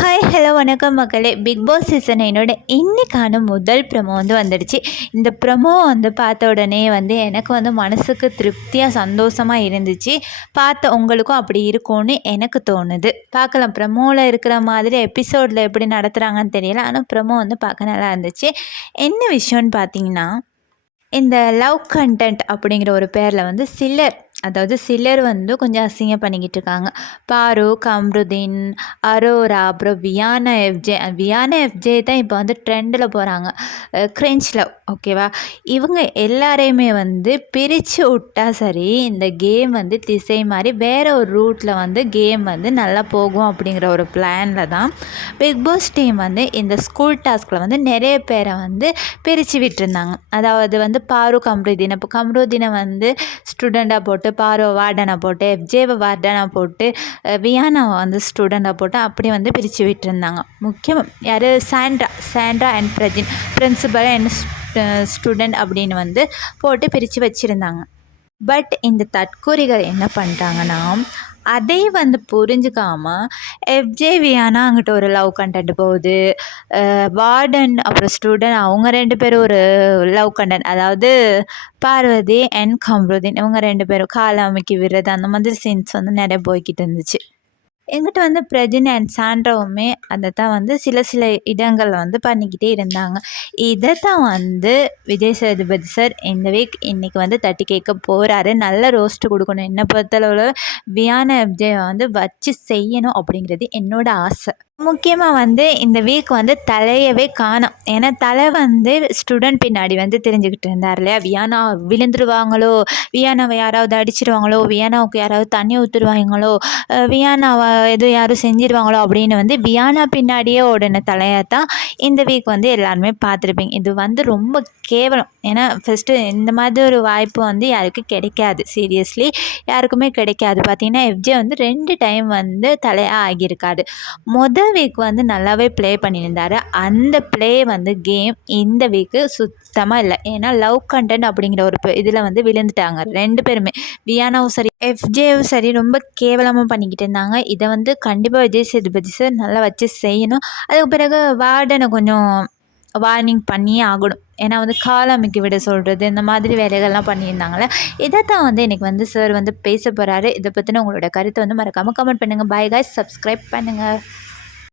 Hi hello வணக்கம் மக்களே. Big Boss season என்னோட இன்றைக்கான முதல் ப்ரமோ வந்துடுச்சு. இந்த ப்ரமோ பார்த்த உடனே எனக்கு மனசுக்கு திருப்தியாக சந்தோஷமாக இருந்துச்சு. பார்த்த உங்களுக்கும் அப்படி இருக்கும்னு எனக்கு தோணுது. பார்க்கலாம், ப்ரமோவில் இருக்கிற மாதிரி எபிசோடில் எப்படி நடத்துகிறாங்கன்னு தெரியல. ஆனால் ப்ரமோ பார்க்க நல்லா இருந்துச்சு. என்ன விஷயம்னு பார்த்தீங்கன்னா, இந்த லவ் கண்டென்ட் அப்படிங்கிற ஒரு பேரில் சிலர் கொஞ்சம் அசிங்கம் பண்ணிக்கிட்டு இருக்காங்க. பாரு, கம்ருதீன், அரோரா, அப்புறம் வியானா எஃப்ஜே தான் இப்போ ட்ரெண்டில் போகிறாங்க. கிரெஞ்ச் லவ், ஓகேவா? இவங்க எல்லாரையுமே பிரித்து விட்டா சரி, இந்த கேம் திசை மாதிரி வேறு ஒரு ரூட்டில் கேம் நல்லா போகும் அப்படிங்கிற ஒரு பிளானில் தான் பிக் பாஸ் டீம் இந்த ஸ்கூல் டாஸ்கில் நிறைய பேரை பிரித்து விட்டுருந்தாங்க. அதாவது பாரு, கம்ருதீன். இப்போ கம்ருதீனை ஸ்டூடெண்ட்டாக போட்டு, பாரு வார்டனை போட்டு, எஃப்ஜேவை வார்டனாக போட்டு, வியானாவை ஸ்டூடெண்ட்டாக போட்டு அப்படி பிரித்து விட்டுருந்தாங்க. முக்கியமாக யார்? Sandra and principal and student அப்படின்னு போட்டு பிரித்து வச்சுருந்தாங்க. பட் இந்த தற்கூரிகள் என்ன பண்ணுறாங்கன்னா, அதை புரிஞ்சுக்காமல் எஃப்ஜே வியானா அங்கிட்ட ஒரு லவ் கண்டென்ட் போகுது. வார்டன் அப்புறம் ஸ்டூடெண்ட் அவங்க 2 பேரும் ஒரு லவ் கண்டென்ட், அதாவது பார்வதி அண்ட் கம்ருதீன் இவங்க 2 பேரும் காலை அமைக்கி விடுறது, அந்த மாதிரி சீன்ஸ் நிறைய போய்கிட்டு இருந்துச்சு. எங்கிட்ட பிரஜின் அண்ட் சாண்ட்ராவுமே அதை தான் சில இடங்கள் பண்ணிக்கிட்டே இருந்தாங்க. இதை தான் விஜய் சேதுபதி சார் இந்த வீக் இன்றைக்கி தட்டி கேட்க போகிறாரு. நல்ல ரோஸ்ட்டு கொடுக்கணும். என்னை பொறுத்தளவில் வியானா எஃப்ஜேவை வச்சு செய்யணும் அப்படிங்கிறது என்னோட ஆசை. முக்கியமாக இந்த வீக் தலையவே காணோம். ஏன்னா தலை ஸ்டூடெண்ட் பின்னாடி தெரிஞ்சுக்கிட்டு இருந்தார் இல்லையா? வியானா விழுந்துருவாங்களோ, வியானாவை யாராவது அடிச்சிருவாங்களோ, வியானாவுக்கு யாராவது தண்ணி ஊற்றுருவாங்களோ, வியானாவை எதுவும் யாரும் செஞ்சிருவாங்களோ அப்படின்னு வியானா பின்னாடியே ஓடின தலையாக தான் இந்த வீக் எல்லாருமே பார்த்துருப்பீங்க. இது ரொம்ப கேவலம். ஏன்னா ஃபஸ்ட்டு இந்த மாதிரி ஒரு வாய்ப்பு யாருக்கும் கிடைக்காது. சீரியஸ்லி யாருக்குமே கிடைக்காது. பார்த்திங்கன்னா எஃப்ஜே 2 டைம் தலையாக ஆகியிருக்காரு. வீக் நல்லாவே ப்ளே பண்ணியிருந்தார். அந்த ப்ளே கேம் இந்த வீக்கு சுத்தமாக இல்லை. ஏன்னா லவ் கண்டென்ட் அப்படிங்கிற ஒரு இதில் விழுந்துட்டாங்க 2 பேருமே. வியானாவும் சரி, எஃப்ஜேவும் சரி, ரொம்ப கேவலமாக பண்ணிக்கிட்டு இருந்தாங்க. இதை கண்டிப்பாக விஜய் சேதுபதி சார் நல்லா வச்சு செய்யணும். அதுக்கு பிறகு வார்டனை கொஞ்சம் வார்னிங் பண்ணியே ஆகணும். ஏன்னா காலமைக்கு விட சொல்கிறது, இந்த மாதிரி வேலைகள்லாம் பண்ணியிருந்தாங்களே. இதை தான் இன்றைக்கி சார் பேச போகிறாரு. இதை பற்றின உங்களோட கருத்தை மறக்காமல் கமெண்ட் பண்ணுங்கள். பாய் காய்ஸ், சப்ஸ்கிரைப் பண்ணுங்கள்.